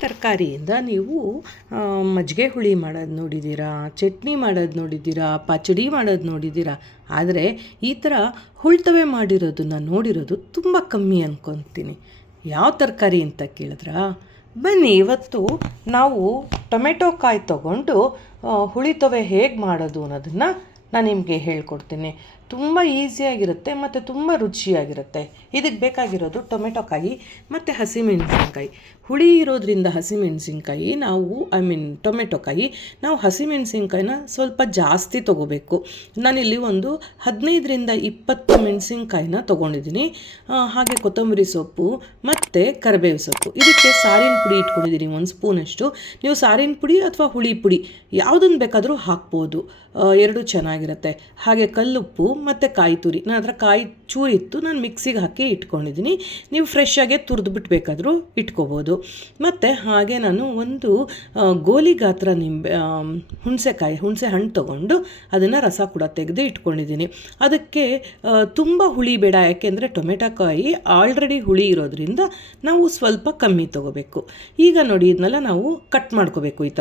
ತರಕಾರಿಯಿಂದ ನೀವು ಮಜ್ಜಿಗೆ ಹುಳಿ ಮಾಡೋದು ನೋಡಿದ್ದೀರಾ, ಚಟ್ನಿ ಮಾಡೋದು ನೋಡಿದ್ದೀರಾ, ಪಚಡಿ ಮಾಡೋದು ನೋಡಿದ್ದೀರಾ. ಆದರೆ ಈ ಥರ ಹುಳ್ತವೆ ಮಾಡಿರೋದನ್ನು ನೋಡಿರೋದು ತುಂಬ ಕಮ್ಮಿ ಅಂದ್ಕೊತೀನಿ. ಯಾವ ತರಕಾರಿ ಅಂತ ಕೇಳಿದ್ರಾ? ಬನ್ನಿ, ಇವತ್ತು ನಾವು ಟೊಮೆಟೊ ಕಾಯಿ ತೊಗೊಂಡು ಹುಳಿತವೆ ಹೇಗೆ ಮಾಡೋದು ಅನ್ನೋದನ್ನು ನಾನು ನಿಮಗೆ ಹೇಳ್ಕೊಡ್ತೀನಿ. ತುಂಬ ಈಸಿಯಾಗಿರುತ್ತೆ ಮತ್ತು ತುಂಬ ರುಚಿಯಾಗಿರುತ್ತೆ. ಇದಕ್ಕೆ ಬೇಕಾಗಿರೋದು ಟೊಮೆಟೊ ಕಾಯಿ ಮತ್ತು ಹಸಿಮೆಣಸಿನ್ಕಾಯಿ. ಹುಳಿ ಇರೋದ್ರಿಂದ ಹಸಿಮೆಣಸಿನ್ಕಾಯಿ ಟೊಮೆಟೊ ಕಾಯಿ ನಾವು ಹಸಿಮೆಣಸಿನ್ಕಾಯಿನ ಸ್ವಲ್ಪ ಜಾಸ್ತಿ ತೊಗೋಬೇಕು. ನಾನಿಲ್ಲಿ ಒಂದು 15ರಿಂದ 20 ಮೆಣಸಿನ್ಕಾಯಿನ ತೊಗೊಂಡಿದ್ದೀನಿ. ಹಾಗೆ ಕೊತ್ತಂಬರಿ ಸೊಪ್ಪು ಮತ್ತು ಕರಿಬೇವು ಸೊಪ್ಪು. ಇದಕ್ಕೆ ಸಾರಿನ ಪುಡಿ ಇಟ್ಕೊಂಡಿದ್ದೀನಿ 1 ಸ್ಪೂನಷ್ಟು. ನೀವು ಸಾರಿನ ಪುಡಿ ಅಥವಾ ಹುಳಿ ಪುಡಿ ಯಾವುದನ್ನು ಬೇಕಾದರೂ ಹಾಕ್ಬೋದು, ಎರಡೂ ಚೆನ್ನಾಗಿರುತ್ತೆ. ಹಾಗೆ ಕಲ್ಲುಪ್ಪು ಮತ್ತು ಕಾಯಿ ತುರಿ. ನನ್ನ ಹತ್ರ ಕಾಯಿ ಚೂರಿತ್ತು, ನಾನು ಮಿಕ್ಸಿಗೆ ಹಾಕಿ ಇಟ್ಕೊಂಡಿದ್ದೀನಿ. ನೀವು ಫ್ರೆಶ್ಶಾಗೆ ತುರಿದ್ಬಿಟ್ಟು ಬೇಕಾದರೂ ಇಟ್ಕೋಬೋದು. ಮತ್ತು ಹಾಗೆ ನಾನು ಒಂದು ಗೋಲಿ ಗಾತ್ರ ಹುಣಸೆ ಹಣ್ಣು ತೊಗೊಂಡು ಅದನ್ನು ರಸ ಕೂಡ ತೆಗೆದು ಇಟ್ಕೊಂಡಿದ್ದೀನಿ. ಅದಕ್ಕೆ ತುಂಬ ಹುಳಿ ಬೇಡ, ಯಾಕೆಂದರೆ ಟೊಮೆಟೊ ಕಾಯಿ ಆಲ್ರೆಡಿ ಹುಳಿ ಇರೋದ್ರಿಂದ ನಾವು ಸ್ವಲ್ಪ ಕಮ್ಮಿ ತೊಗೋಬೇಕು. ಈಗ ನೋಡಿ, ಇದನ್ನೆಲ್ಲ ನಾವು ಕಟ್ ಮಾಡ್ಕೋಬೇಕು. ಈ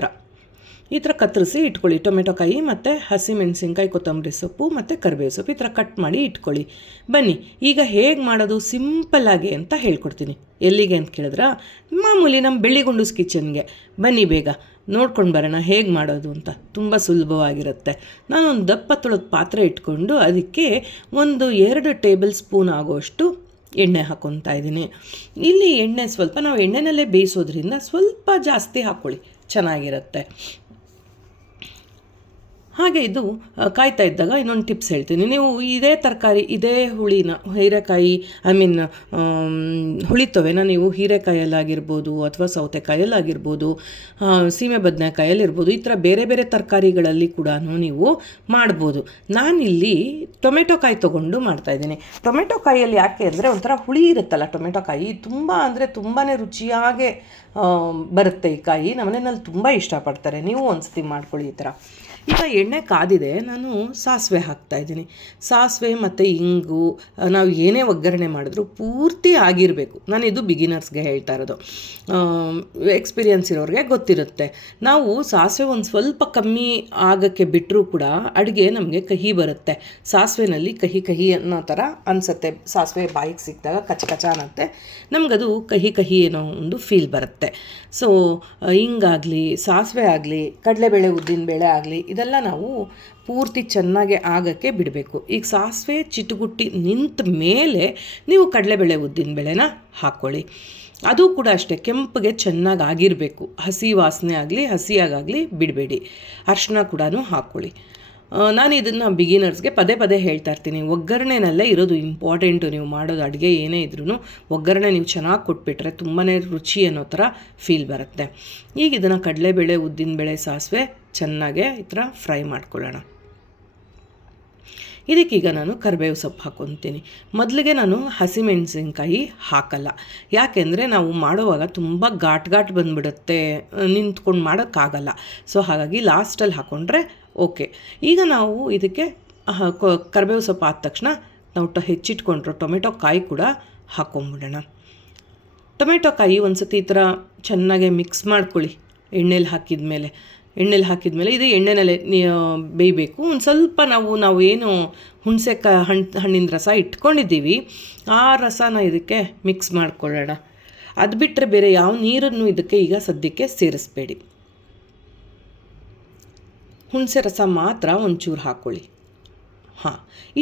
ಥರ ಕತ್ತರಿಸಿ ಇಟ್ಕೊಳ್ಳಿ. ಟೊಮೆಟೊ ಕಾಯಿ ಮತ್ತು ಹಸಿಮೆಣಸಿನ್ಕಾಯಿ, ಕೊತ್ತಂಬರಿ ಸೊಪ್ಪು ಮತ್ತು ಕರಿಬೇವು ಸೊಪ್ಪು ಈ ಥರ ಕಟ್ ಮಾಡಿ ಇಟ್ಕೊಳ್ಳಿ. ಬನ್ನಿ, ಈಗ ಹೇಗೆ ಮಾಡೋದು ಸಿಂಪಲ್ಲಾಗಿ ಅಂತ ಹೇಳ್ಕೊಡ್ತೀನಿ. ಎಲ್ಲಿಗೆ ಅಂತ ಕೇಳಿದ್ರಾ? ಮಾಮೂಲಿ ನಮ್ಮ ಬೆಳ್ಳಿಗುಂಡೂಸ್ ಕಿಚನ್ಗೆ ಬನ್ನಿ, ಬೇಗ ನೋಡ್ಕೊಂಡು ಬರೋಣ ಹೇಗೆ ಮಾಡೋದು ಅಂತ. ತುಂಬ ಸುಲಭವಾಗಿರುತ್ತೆ. ನಾನೊಂದು ದಪ್ಪ ತೊಳೆದ ಪಾತ್ರೆ ಇಟ್ಕೊಂಡು ಅದಕ್ಕೆ 2 ಟೇಬಲ್ ಸ್ಪೂನ್ ಆಗೋಷ್ಟು ಎಣ್ಣೆ ಹಾಕ್ಕೊತಾ ಇದ್ದೀನಿ. ಇಲ್ಲಿ ಎಣ್ಣೆ ಸ್ವಲ್ಪ ನಾವು ಎಣ್ಣೆನಲ್ಲೇ ಬೇಯಿಸೋದ್ರಿಂದ ಸ್ವಲ್ಪ ಜಾಸ್ತಿ ಹಾಕ್ಕೊಳ್ಳಿ, ಚೆನ್ನಾಗಿರುತ್ತೆ. ಹಾಗೆ ಇದು ಕಾಯ್ತಾ ಇದ್ದಾಗ ಇನ್ನೊಂದು ಟಿಪ್ಸ್ ಹೇಳ್ತೀನಿ. ನೀವು ಇದೇ ತರಕಾರಿ, ಇದೇ ಹುಳಿನ ಹೀರೆಕಾಯಿ ಹುಳಿತವೆನ ನೀವು ಹೀರೆಕಾಯಲ್ಲಾಗಿರ್ಬೋದು ಅಥವಾ ಸೌತೆಕಾಯಲ್ಲಾಗಿರ್ಬೋದು, ಸೀಮೆ ಬದನೆಕಾಯಲ್ಲಿರ್ಬೋದು, ಈ ಥರ ಬೇರೆ ಬೇರೆ ತರಕಾರಿಗಳಲ್ಲಿ ಕೂಡ ನೀವು ಮಾಡ್ಬೋದು. ನಾನಿಲ್ಲಿ ಟೊಮೆಟೊ ಕಾಯಿ ತೊಗೊಂಡು ಮಾಡ್ತಾಯಿದ್ದೀನಿ. ಟೊಮೆಟೊ ಕಾಯಿಯಲ್ಲಿ ಯಾಕೆ ಅಂದರೆ ಒಂಥರ ಹುಳಿ ಇರುತ್ತಲ್ಲ ಟೊಮೆಟೊ ಕಾಯಿ, ತುಂಬ ಅಂದರೆ ತುಂಬಾ ರುಚಿಯಾಗೆ ಬರುತ್ತೆ ಈ ಕಾಯಿ. ನಮ್ಮನೆಯಲ್ಲಿ ತುಂಬ ಇಷ್ಟಪಡ್ತಾರೆ. ನೀವು ಒಂದ್ಸತಿ ಮಾಡ್ಕೊಳ್ಳಿ ಈ ಥರ. ಈಗ ಎಣ್ಣೆ ಕಾದಿದೆ, ನಾನು ಸಾಸಿವೆ ಹಾಕ್ತಾಯಿದ್ದೀನಿ. ಸಾಸಿವೆ ಮತ್ತು ಇಂಗು, ನಾವು ಏನೇ ಒಗ್ಗರಣೆ ಮಾಡಿದ್ರೂ ಪೂರ್ತಿ ಆಗಿರಬೇಕು. ನಾನಿದು ಬಿಗಿನರ್ಸ್ಗೆ ಹೇಳ್ತಾ ಇರೋದು. ಎಕ್ಸ್ಪೀರಿಯನ್ಸ್ ಇರೋರಿಗೆ ಗೊತ್ತಿರುತ್ತೆ. ನಾವು ಸಾಸಿವೆ ಒಂದು ಸ್ವಲ್ಪ ಕಮ್ಮಿ ಆಗೋಕ್ಕೆ ಬಿಟ್ಟರೂ ಕೂಡ ಅಡುಗೆ ನಮಗೆ ಕಹಿ ಬರುತ್ತೆ. ಸಾಸಿವೆನಲ್ಲಿ ಕಹಿ ಕಹಿ ಅನ್ನೋ ಥರ ಅನಿಸುತ್ತೆ. ಸಾಸಿವೆ ಬಾಯಿಗೆ ಸಿಕ್ಕಿದಾಗ ಕಚ ಅನ್ನತ್ತೆ, ನಮಗದು ಕಹಿ ಕಹಿ ಏನೋ ಒಂದು ಫೀಲ್ ಬರುತ್ತೆ. ಸೊ ಹಿಂಗಾಗಲಿ, ಸಾಸಿವೆ ಆಗಲಿ, ಕಡಲೆಬೇಳೆ ಉದ್ದಿನಬೇಳೆ ಆಗಲಿ, ಇದೆಲ್ಲ ನಾವು ಪೂರ್ತಿ ಚೆನ್ನಾಗಿ ಆಗೋಕ್ಕೆ ಬಿಡಬೇಕು. ಈಗ ಸಾಸಿವೆ ಚಿಟುಗುಟ್ಟಿ ನಿಂತ ಮೇಲೆ ನೀವು ಕಡಲೆಬೇಳೆ ಉದ್ದಿನಬೇಳೆನ ಹಾಕ್ಕೊಳ್ಳಿ. ಅದು ಕೂಡ ಅಷ್ಟೇ, ಕೆಂಪಗೆ ಚೆನ್ನಾಗಿ ಆಗಿರಬೇಕು. ಹಸಿ ವಾಸನೆ ಆಗಲಿ, ಹಸಿಯಾಗಲಿ ಬಿಡಬೇಡಿ. ಅರಿಶಿನ ಕೂಡ ಹಾಕ್ಕೊಳ್ಳಿ. ನಾನು ಇದನ್ನು ಬಿಗಿನರ್ಸ್ಗೆ ಪದೇ ಹೇಳ್ತಾ ಇರ್ತೀನಿ. ಒಗ್ಗರಣೆನಲ್ಲೇ ಇರೋದು ಇಂಪಾರ್ಟೆಂಟು. ನೀವು ಮಾಡೋದು ಅಡುಗೆ ಏನೇ ಇದ್ರೂ ಒಗ್ಗರಣೆ ನೀವು ಚೆನ್ನಾಗಿ ಕೊಟ್ಬಿಟ್ರೆ ತುಂಬಾ ರುಚಿ ಅನ್ನೋ ಥರ ಫೀಲ್ ಬರುತ್ತೆ. ಈಗ ಇದನ್ನು ಕಡಲೆಬೇಳೆ ಉದ್ದಿನಬೇಳೆ ಸಾಸಿವೆ ಚೆನ್ನಾಗೆ ಈ ಥರ ಫ್ರೈ ಮಾಡ್ಕೊಳ್ಳೋಣ. ಇದಕ್ಕೀಗ ನಾನು ಕರಿಬೇವು ಸೊಪ್ಪು ಹಾಕ್ಕೊತೀನಿ. ಮೊದಲಿಗೆ ನಾನು ಹಸಿಮೆಣಸಿನ್ಕಾಯಿ ಹಾಕಲ್ಲ, ಯಾಕೆಂದರೆ ನಾವು ಮಾಡುವಾಗ ತುಂಬ ಘಾಟ್ ಬಂದುಬಿಡುತ್ತೆ, ನಿಂತ್ಕೊಂಡು ಮಾಡೋಕ್ಕಾಗಲ್ಲ. ಸೊ ಹಾಗಾಗಿ ಲಾಸ್ಟಲ್ಲಿ ಹಾಕ್ಕೊಂಡ್ರೆ ಓಕೆ. ಈಗ ನಾವು ಇದಕ್ಕೆ ಕರಿಬೇವು ಸೊಪ್ಪು ಆದ ತಕ್ಷಣ ನಾವು ಹೆಚ್ಚಿಟ್ಕೊಂಡ್ರು ಟೊಮೆಟೊ ಕಾಯಿ ಕೂಡ ಹಾಕ್ಕೊಂಬಿಡೋಣ. ಟೊಮೆಟೊ ಕಾಯಿ ಒಂದು ಸತಿ ಈ ಥರ ಚೆನ್ನಾಗೆ ಮಿಕ್ಸ್ ಮಾಡ್ಕೊಳ್ಳಿ. ಎಣ್ಣೆಲಿ ಹಾಕಿದ್ಮೇಲೆ ಇದು ಎಣ್ಣೆನಲ್ಲೇ ಬೇಯಬೇಕು. ಒಂದು ಸ್ವಲ್ಪ ನಾವು ಏನು ಹಣ್ಣಿನ ರಸ ಇಟ್ಕೊಂಡಿದ್ದೀವಿ, ಆ ರಸನ ಇದಕ್ಕೆ ಮಿಕ್ಸ್ ಮಾಡ್ಕೊಳ್ಳೋಣ. ಅದು ಬಿಟ್ಟರೆ ಬೇರೆ ಯಾವ ನೀರನ್ನು ಇದಕ್ಕೆ ಈಗ ಸದ್ಯಕ್ಕೆ ಸೇರಿಸ್ಬೇಡಿ. ಹುಣಸೆ ರಸ ಮಾತ್ರ ಒಂಚೂರು ಹಾಕ್ಕೊಳ್ಳಿ.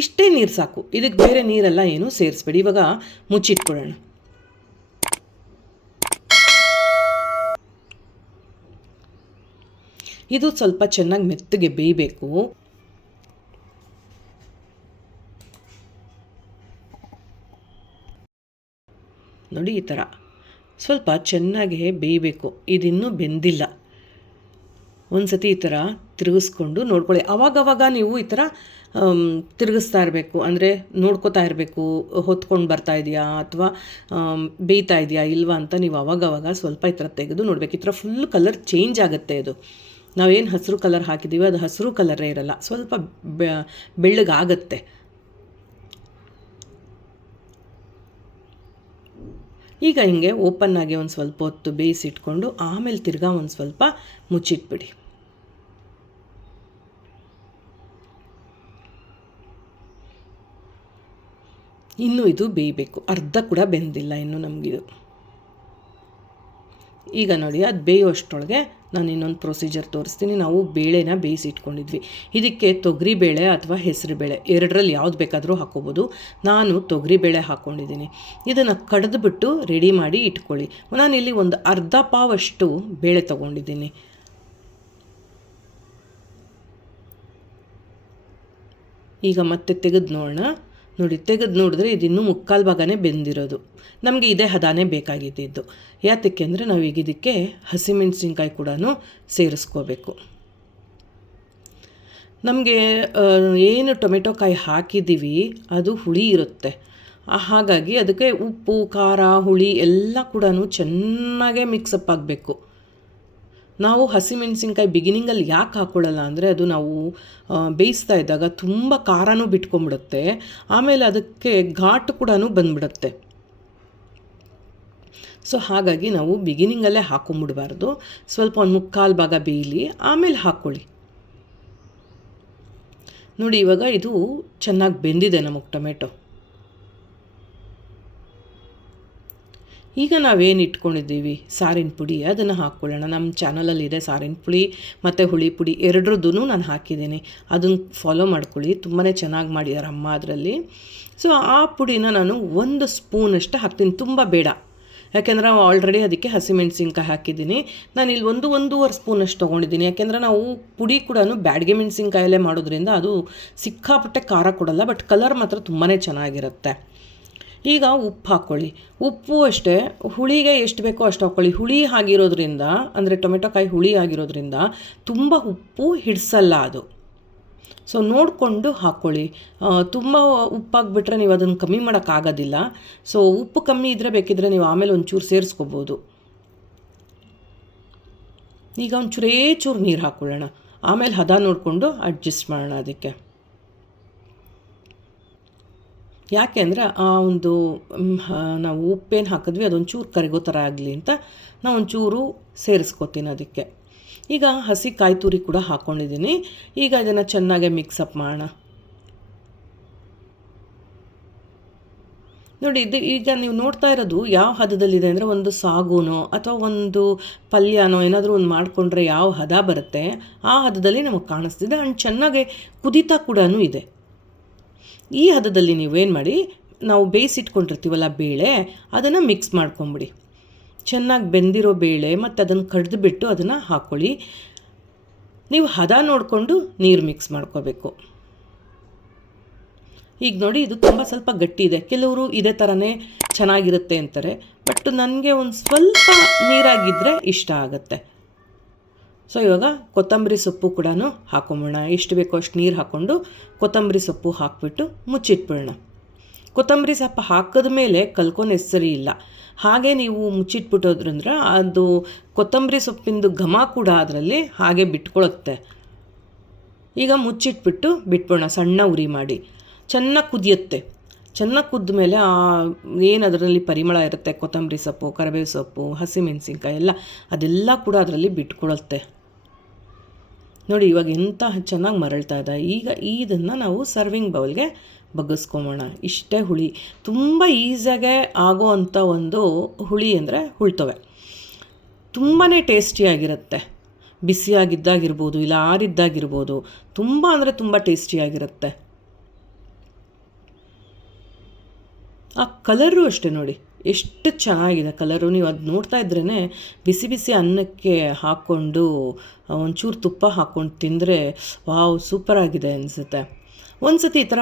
ಇಷ್ಟೇ ನೀರು ಸಾಕು, ಇದಕ್ಕೆ ಬೇರೆ ನೀರೆಲ್ಲ ಏನೂ ಸೇರಿಸ್ಬೇಡಿ. ಇವಾಗ ಮುಚ್ಚಿಟ್ಕೊಳ್ಳೋಣ. ಇದು ಸ್ವಲ್ಪ ಚೆನ್ನಾಗಿ ಮೆತ್ತಗೆ ಬೇಯಬೇಕು. ನೋಡಿ, ಈ ಥರ ಸ್ವಲ್ಪ ಚೆನ್ನಾಗಿ ಬೇಯಬೇಕು. ಇದಿನ್ನೂ ಬೆಂದಿಲ್ಲ. ಒಂದು ಸತಿ ಈ ಥರ ತಿರುಗಿಸ್ಕೊಂಡು ನೋಡ್ಕೊಳ್ಳಿ. ಅವಾಗವಾಗ ನೀವು ಈ ಥರ ತಿರುಗಿಸ್ತಾ ಇರಬೇಕು, ಅಂದರೆ ನೋಡ್ಕೋತಾ ಇರಬೇಕು ಹೊತ್ಕೊಂಡು ಬರ್ತಾ ಇದೆಯಾ ಅಥವಾ ಬೇಯ್ತಾ ಇದೆಯಾ ಇಲ್ವಾ ಅಂತ ನೀವು ಅವಾಗವಾಗ ಸ್ವಲ್ಪ ಈ ಥರ ತೆಗೆದು ನೋಡಬೇಕು. ಈ ಥರ ಫುಲ್ ಕಲರ್ ಚೇಂಜ್ ಆಗುತ್ತೆ. ಇದು ನಾವೇನು ಹಸಿರು ಕಲರ್ ಹಾಕಿದ್ದೀವಿ ಅದು ಹಸಿರು ಕಲರೇ ಇರಲ್ಲ, ಸ್ವಲ್ಪ ಬೆಳ್ಳಗಾಗತ್ತೆ. ಈಗ ಹಿಂಗೆ ಓಪನ್ನಾಗಿ ಒಂದು ಸ್ವಲ್ಪ ಹೊತ್ತು ಬೇಯಿಸಿಟ್ಕೊಂಡು ಆಮೇಲೆ ತಿರ್ಗಾ ಒಂದು ಸ್ವಲ್ಪ ಮುಚ್ಚಿಟ್ಬಿಡಿ. ಇನ್ನೂ ಇದು ಬೇಯಬೇಕು, ಅರ್ಧ ಕೂಡ ಬೆಂದಿಲ್ಲ ಇನ್ನು ನಮಗಿದು. ಈಗ ನೋಡಿ ಅದು ಬೇಯುವಷ್ಟರೊಳಗೆ ನಾನು ಇನ್ನೊಂದು ಪ್ರೊಸೀಜರ್ ತೋರಿಸ್ತೀನಿ. ನಾವು ಬೇಳೆನ ಬೇಯಿಸಿಟ್ಕೊಂಡಿದ್ವಿ. ಇದಕ್ಕೆ ತೊಗರಿಬೇಳೆ ಅಥವಾ ಹೆಸರುಬೇಳೆ ಎರಡರಲ್ಲಿ ಯಾವ್ದು ಬೇಕಾದರೂ ಹಾಕ್ಕೋಬೋದು. ನಾನು ತೊಗರಿಬೇಳೆ ಹಾಕ್ಕೊಂಡಿದ್ದೀನಿ. ಇದನ್ನು ಕಡಿದ್ಬಿಟ್ಟು ರೆಡಿ ಮಾಡಿ ಇಟ್ಕೊಳ್ಳಿ. ನಾನಿಲ್ಲಿ ಒಂದು ಅರ್ಧ ಪಾವಷ್ಟು ಬೇಳೆ ತೊಗೊಂಡಿದ್ದೀನಿ. ಈಗ ಮತ್ತೆ ತೆಗೆದು ನೋಡೋಣ. ನೋಡಿ, ತೆಗೆದು ನೋಡಿದ್ರೆ ಇದಿನ್ನೂ ಮುಕ್ಕಾಲು ಭಾಗನೇ ಬೆಂದಿರೋದು. ನಮಗೆ ಇದೇ ಹದಾನೇ ಬೇಕಾಗಿದ್ದು. ಯಾತಕ್ಕೆ ಅಂದರೆ ನಾವೀಗ ಇದಕ್ಕೆ ಹಸಿಮೆಣಸಿನ್ಕಾಯಿ ಕೂಡ ಸೇರಿಸ್ಕೋಬೇಕು. ನಮಗೆ ಏನು ಟೊಮೆಟೊ ಕಾಯಿ ಹಾಕಿದ್ದೀವಿ ಅದು ಹುಳಿ ಇರುತ್ತೆ. ಹಾಗಾಗಿ ಅದಕ್ಕೆ ಉಪ್ಪು, ಖಾರ, ಹುಳಿ ಎಲ್ಲ ಕೂಡ ಚೆನ್ನಾಗೇ ಮಿಕ್ಸಪ್ ಆಗಬೇಕು. ನಾವು ಹಸಿಮೆಣಸಿನ್ಕಾಯಿ ಬಿಗಿನಿಂಗಲ್ಲಿ ಯಾಕೆ ಹಾಕ್ಕೊಳ್ಳಲ್ಲ ಅಂದರೆ ಅದು ನಾವು ಬೇಯಿಸ್ತಾ ಇದ್ದಾಗ ತುಂಬ ಖಾರನೂ ಬಿಟ್ಕೊಂಡ್ಬಿಡುತ್ತೆ, ಆಮೇಲೆ ಅದಕ್ಕೆ ಘಾಟು ಕೂಡ ಬಂದುಬಿಡುತ್ತೆ. ಸೊ ಹಾಗಾಗಿ ನಾವು ಬಿಗಿನಿಂಗಲ್ಲೇ ಹಾಕೊಂಬಿಡಬಾರ್ದು. ಸ್ವಲ್ಪ ಒಂದು ಮುಕ್ಕಾಲು ಭಾಗ ಬೇಯಲಿ, ಆಮೇಲೆ ಹಾಕ್ಕೊಳ್ಳಿ. ನೋಡಿ, ಇವಾಗ ಇದು ಚೆನ್ನಾಗಿ ಬೆಂದಿದೆ ನಮಗೆ ಟೊಮೆಟೊ. ಈಗ ನಾವೇನು ಇಟ್ಕೊಂಡಿದ್ದೀವಿ ಸಾರಿನ ಪುಡಿ ಅದನ್ನು ಹಾಕ್ಕೊಳ್ಳೋಣ. ನಮ್ಮ ಚಾನಲಲ್ಲಿದೆ ಸಾರಿನ ಪುಡಿ ಮತ್ತು ಹುಳಿ ಪುಡಿ ಎರಡರದ್ದೂ ನಾನು ಹಾಕಿದ್ದೀನಿ. ಅದನ್ನು ಫಾಲೋ ಮಾಡ್ಕೊಳ್ಳಿ, ತುಂಬಾ ಚೆನ್ನಾಗಿ ಮಾಡಿದ್ದಾರೆ ಅಮ್ಮ ಅದರಲ್ಲಿ. ಸೊ ಆ ಪುಡಿನ ನಾನು 1 ಸ್ಪೂನಷ್ಟು ಹಾಕ್ತೀನಿ, ತುಂಬ ಬೇಡ. ಯಾಕೆಂದರೆ ಆಲ್ರೆಡಿ ಅದಕ್ಕೆ ಹಸಿಮೆಣಸಿನ್ಕಾಯಿ ಹಾಕಿದ್ದೀನಿ. ನಾನು ಇಲ್ಲಿ 1-1.5 ಸ್ಪೂನಷ್ಟು ತೊಗೊಂಡಿದ್ದೀನಿ. ಯಾಕೆಂದರೆ ನಾವು ಪುಡಿ ಕೂಡ ಬ್ಯಾಡಗೆ ಮೆಣಸಿನ್ಕಾಯಲ್ಲೇ ಮಾಡೋದ್ರಿಂದ ಅದು ಸಿಕ್ಕಾಪಟ್ಟೆ ಖಾರ ಕೊಡಲ್ಲ, ಬಟ್ ಕಲರ್ ಮಾತ್ರ ತುಂಬಾ ಚೆನ್ನಾಗಿರುತ್ತೆ. ಈಗ ಉಪ್ಪು ಹಾಕ್ಕೊಳ್ಳಿ. ಉಪ್ಪು ಅಷ್ಟೇ ಹುಳಿಗೆ ಎಷ್ಟು ಬೇಕೋ ಅಷ್ಟು ಹಾಕ್ಕೊಳ್ಳಿ. ಹುಳಿ ಆಗಿರೋದ್ರಿಂದ, ಅಂದರೆ ಟೊಮೆಟೊ ಕಾಯಿ ಹುಳಿ ಆಗಿರೋದ್ರಿಂದ ತುಂಬ ಉಪ್ಪು ಹಿಡಿಸಲ್ಲ ಅದು. ಸೊ ನೋಡಿಕೊಂಡು ಹಾಕ್ಕೊಳ್ಳಿ. ತುಂಬ ಉಪ್ಪಾಗಿಬಿಟ್ರೆ ನೀವು ಅದನ್ನು ಕಮ್ಮಿ ಮಾಡೋಕ್ಕಾಗೋದಿಲ್ಲ. ಸೊ ಉಪ್ಪು ಕಮ್ಮಿ ಇದ್ದರೆ ಬೇಕಿದ್ದರೆ ನೀವು ಆಮೇಲೆ ಒಂಚೂರು ಸೇರಿಸ್ಕೋಬೋದು. ಈಗ ಒಂಚೂರೇ ಚೂರು ನೀರು ಹಾಕ್ಕೊಳ್ಳೋಣ, ಆಮೇಲೆ ಹದ ನೋಡಿಕೊಂಡು ಅಡ್ಜಸ್ಟ್ ಮಾಡೋಣ ಅದಕ್ಕೆ. ಯಾಕೆ ಅಂದರೆ ಆ ಒಂದು ನಾವು ಉಪ್ಪೇನು ಹಾಕಿದ್ವಿ ಅದೊಂಚೂರು ಕರಗೋ ಥರ ಆಗಲಿ ಅಂತ ನಾವು ಒಂಚೂರು ಸೇರಿಸ್ಕೊತೀನಿ ಅದಕ್ಕೆ. ಈಗ ಹಸಿ ಕಾಯಿ ತುರಿ ಕೂಡ ಹಾಕ್ಕೊಂಡಿದ್ದೀನಿ. ಈಗ ಇದನ್ನು ಚೆನ್ನಾಗಿ ಮಿಕ್ಸಪ್ ಮಾಡೋಣ. ನೋಡಿ, ಇದು ಈಗ ನೀವು ನೋಡ್ತಾ ಇರೋದು ಯಾವ ಹದದಲ್ಲಿದೆ ಅಂದರೆ, ಒಂದು ಸಾಗುನೋ ಅಥವಾ ಒಂದು ಪಲ್ಯನೋ ಏನಾದರೂ ಒಂದು ಮಾಡಿಕೊಂಡ್ರೆ ಯಾವ ಹದ ಬರುತ್ತೆ ಆ ಹದದಲ್ಲಿ ನಮಗೆ ಕಾಣಿಸ್ತಿದೆ. ಆ್ಯಂಡ್ ಚೆನ್ನಾಗೆ ಕುದೀತಾ ಕೂಡ ಇದೆ. ಈ ಹದದಲ್ಲಿ ನೀವೇನು ಮಾಡಿ, ನಾವು ಬೇಯಿಸಿಟ್ಕೊಂಡಿರ್ತೀವಲ್ಲ ಬೇಳೆ, ಅದನ್ನು ಮಿಕ್ಸ್ ಮಾಡ್ಕೊಂಬಿಡಿ. ಚೆನ್ನಾಗಿ ಬೆಂದಿರೋ ಬೇಳೆ ಮತ್ತು ಅದನ್ನು ಕಡಿದ್ಬಿಟ್ಟು ಅದನ್ನು ಹಾಕ್ಕೊಳ್ಳಿ. ನೀವು ಹದ ನೋಡಿಕೊಂಡು ನೀರು ಮಿಕ್ಸ್ ಮಾಡ್ಕೋಬೇಕು. ಈಗ ನೋಡಿ, ಇದು ತುಂಬ ಸ್ವಲ್ಪ ಗಟ್ಟಿ ಇದೆ. ಕೆಲವರು ಇದೇ ಥರನೇ ಚೆನ್ನಾಗಿರುತ್ತೆ ಅಂತಾರೆ, ಬಟ್ ನನಗೆ ಒಂದು ಸ್ವಲ್ಪ ನೀರಾಗಿದ್ದರೆ ಇಷ್ಟ ಆಗುತ್ತೆ. ಸೊ ಇವಾಗ ಕೊತ್ತಂಬರಿ ಸೊಪ್ಪು ಕೂಡ ಹಾಕೊಂಬಿಡೋಣ. ಎಷ್ಟು ಬೇಕೋ ಅಷ್ಟು ನೀರು ಹಾಕ್ಕೊಂಡು ಕೊತ್ತಂಬರಿ ಸೊಪ್ಪು ಹಾಕಿಬಿಟ್ಟು ಮುಚ್ಚಿಟ್ಬಿಡೋಣ. ಕೊತ್ತಂಬರಿ ಸೊಪ್ಪು ಹಾಕಿದ ಮೇಲೆ ಕಲ್ಕೊಂಡು ಹೆಸರಿ ಇಲ್ಲ, ಹಾಗೆ ನೀವು ಮುಚ್ಚಿಟ್ಬಿಟ್ಟೋದ್ರಂದ್ರೆ ಅದು ಕೊತ್ತಂಬರಿ ಸೊಪ್ಪಿಂದು ಘಮ ಕೂಡ ಅದರಲ್ಲಿ ಹಾಗೆ ಬಿಟ್ಕೊಳ್ಳುತ್ತೆ. ಈಗ ಮುಚ್ಚಿಟ್ಬಿಟ್ಟು ಬಿಟ್ಬಿಡೋಣ, ಸಣ್ಣ ಉರಿ ಮಾಡಿ. ಚೆನ್ನಾಗಿ ಕುದಿಯುತ್ತೆ. ಚೆನ್ನಾಗಿ ಕುದ್ದ ಮೇಲೆ ಏನು ಅದರಲ್ಲಿ ಪರಿಮಳ ಇರುತ್ತೆ, ಕೊತ್ತಂಬರಿ ಸೊಪ್ಪು, ಕರಿಬೇವು ಸೊಪ್ಪು, ಹಸಿಮೆಣಸಿನ್ಕಾಯಿ ಎಲ್ಲ ಅದೆಲ್ಲ ಕೂಡ ಅದರಲ್ಲಿ ಬಿಟ್ಕೊಳುತ್ತೆ. ನೋಡಿ, ಇವಾಗ ಎಂಥ ಚೆನ್ನಾಗಿ ಮರಳ್ತಾ ಇದೆ. ಈಗ ಇದನ್ನು ನಾವು ಸರ್ವಿಂಗ್ ಬೌಲ್ಗೆ ಬಗ್ಗಿಸ್ಕೊಂಬೋಣ. ಇಷ್ಟೇ ಹುಳಿ, ತುಂಬ ಈಸಿಯಾಗೆ ಆಗೋ ಅಂಥ ಒಂದು ಹುಳಿ ಅಂದರೆ ಹುಳ್ತವೆ. ತುಂಬಾ ಟೇಸ್ಟಿಯಾಗಿರುತ್ತೆ. ಬಿಸಿಯಾಗಿದ್ದಾಗಿರ್ಬೋದು ಇಲ್ಲ ಆರಿದ್ದಾಗಿರ್ಬೋದು, ತುಂಬ ಅಂದರೆ ತುಂಬ ಟೇಸ್ಟಿಯಾಗಿರುತ್ತೆ. ಆ ಕಲರು ಅಷ್ಟೇ ನೋಡಿ, ಎಷ್ಟು ಚೆನ್ನಾಗಿದೆ ಕಲರು. ನೀವು ಅದು ನೋಡ್ತಾ ಇದ್ರೇ ಬಿಸಿ ಬಿಸಿ ಅನ್ನಕ್ಕೆ ಹಾಕ್ಕೊಂಡು ಒಂಚೂರು ತುಪ್ಪ ಹಾಕ್ಕೊಂಡು ತಿಂದರೆ ವಾವ್, ಸೂಪರಾಗಿದೆ ಅನಿಸುತ್ತೆ. ಒಂದು ಸತಿ ಈ ಥರ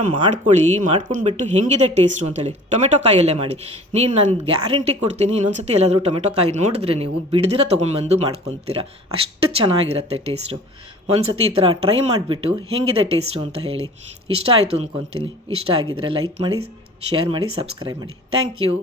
ಮಾಡ್ಕೊಂಡ್ಬಿಟ್ಟು ಹೆಂಗಿದೆ ಟೇಸ್ಟು ಅಂತೇಳಿ. ಟೊಮೆಟೊ ಕಾಯಲ್ಲೇ ಮಾಡಿ. ನಾನು ಗ್ಯಾರಂಟಿ ಕೊಡ್ತೀನಿ, ಇನ್ನೊಂದು ಸತಿ ಎಲ್ಲಾದರೂ ಟೊಮೆಟೊ ಕಾಯಿ ನೋಡಿದ್ರೆ ನೀವು ಬಿಡ್ದಿರ ತೊಗೊಂಡ್ಬಂದು ಮಾಡ್ಕೊತೀರ, ಅಷ್ಟು ಚೆನ್ನಾಗಿರುತ್ತೆ ಟೇಸ್ಟು. ಒಂದು ಸತಿ ಈ ಥರ ಟ್ರೈ ಮಾಡಿಬಿಟ್ಟು ಹೆಂಗಿದೆ ಟೇಸ್ಟು ಅಂತ ಹೇಳಿ. ಇಷ್ಟ ಆಯಿತು ಅಂದ್ಕೊತೀನಿ. ಇಷ್ಟ ಆಗಿದರೆ ಲೈಕ್ ಮಾಡಿ, ಶೇರ್ ಮಾಡಿ, ಸಬ್ಸ್ಕ್ರೈಬ್ ಮಾಡಿ. Thank you.